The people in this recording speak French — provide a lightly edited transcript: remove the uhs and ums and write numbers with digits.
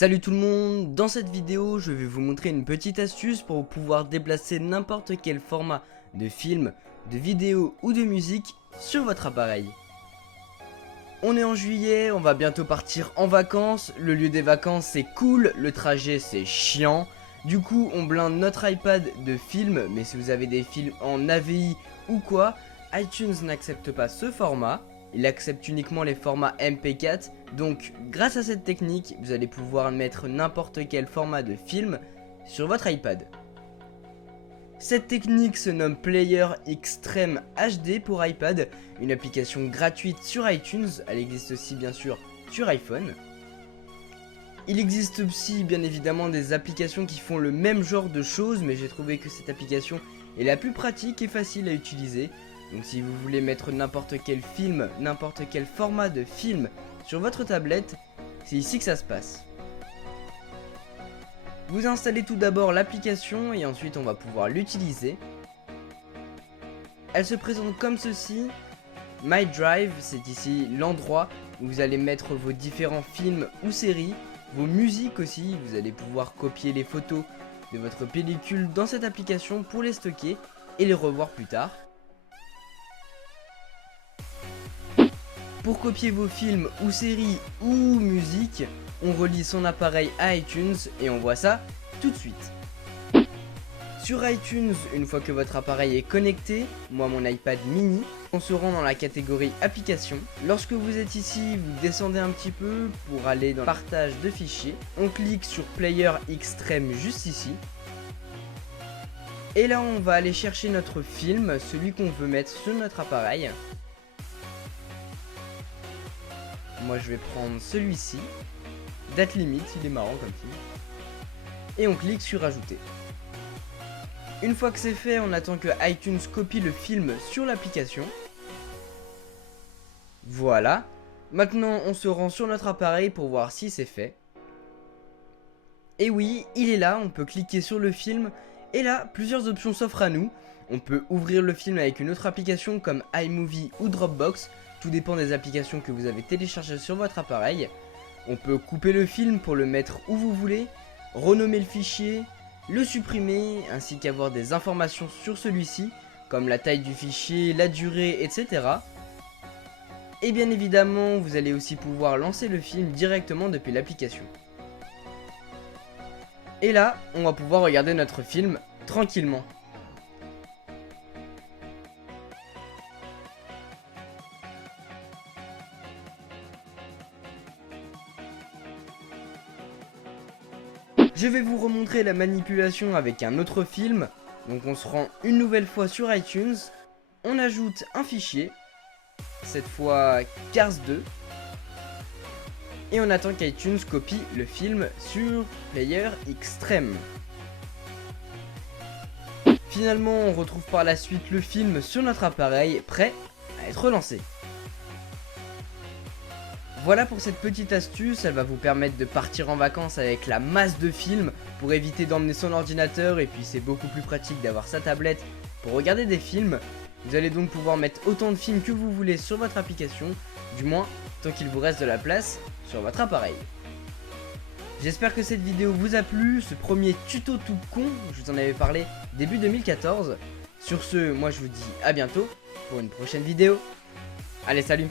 Salut tout le monde, dans cette vidéo je vais vous montrer une petite astuce pour pouvoir déplacer n'importe quel format de film, de vidéo ou de musique sur votre appareil. On est en juillet, on va bientôt partir en vacances, le lieu des vacances c'est cool, le trajet c'est chiant. Du coup on blinde notre iPad de films, mais si vous avez des films en AVI ou quoi, iTunes n'accepte pas ce format. Il accepte uniquement les formats MP4, donc grâce à cette technique, vous allez pouvoir mettre n'importe quel format de film sur votre iPad. Cette technique se nomme Player Extreme HD pour iPad, une application gratuite sur iTunes, elle existe aussi bien sûr sur iPhone. Il existe aussi bien évidemment des applications qui font le même genre de choses, mais j'ai trouvé que cette application est la plus pratique et facile à utiliser. Donc si vous voulez mettre n'importe quel film, n'importe quel format de film sur votre tablette, c'est ici que ça se passe. Vous installez tout d'abord l'application et ensuite on va pouvoir l'utiliser. Elle se présente comme ceci. My Drive, c'est ici l'endroit où vous allez mettre vos différents films ou séries, vos musiques aussi. Vous allez pouvoir copier les photos de votre pellicule dans cette application pour les stocker et les revoir plus tard. Pour copier vos films ou séries ou musique, on relie son appareil à iTunes et on voit ça tout de suite. Sur iTunes, une fois que votre appareil est connecté, moi mon iPad mini, on se rend dans la catégorie applications. Lorsque vous êtes ici, vous descendez un petit peu pour aller dans partage de fichiers. On clique sur Player Extreme juste ici. Et là on va aller chercher notre film, celui qu'on veut mettre sur notre appareil. Moi je vais prendre celui-ci, date limite, il est marrant comme film. Et on clique sur ajouter. Une fois que c'est fait, on attend que iTunes copie le film sur l'application. Voilà. Maintenant on se rend sur notre appareil pour voir si c'est fait. Et oui, il est là, on peut cliquer sur le film. Et là, plusieurs options s'offrent à nous. On peut ouvrir le film avec une autre application comme iMovie ou Dropbox. Tout dépend des applications que vous avez téléchargées sur votre appareil. On peut couper le film pour le mettre où vous voulez, renommer le fichier, le supprimer, ainsi qu'avoir des informations sur celui-ci, comme la taille du fichier, la durée, etc. Et bien évidemment, vous allez aussi pouvoir lancer le film directement depuis l'application. Et là, on va pouvoir regarder notre film tranquillement. Je vais vous remontrer la manipulation avec un autre film. Donc on se rend une nouvelle fois sur iTunes. On ajoute un fichier. Cette fois Cars 2. Et on attend qu'iTunes copie le film sur Player Extreme. Finalement on retrouve par la suite le film sur notre appareil, prêt à être lancé. Voilà pour cette petite astuce, elle va vous permettre de partir en vacances avec la masse de films pour éviter d'emmener son ordinateur, et puis c'est beaucoup plus pratique d'avoir sa tablette pour regarder des films. Vous allez donc pouvoir mettre autant de films que vous voulez sur votre application, du moins tant qu'il vous reste de la place sur votre appareil. J'espère que cette vidéo vous a plu, ce premier tuto tout con, je vous en avais parlé début 2014. Sur ce, moi je vous dis à bientôt pour une prochaine vidéo. Allez, salut!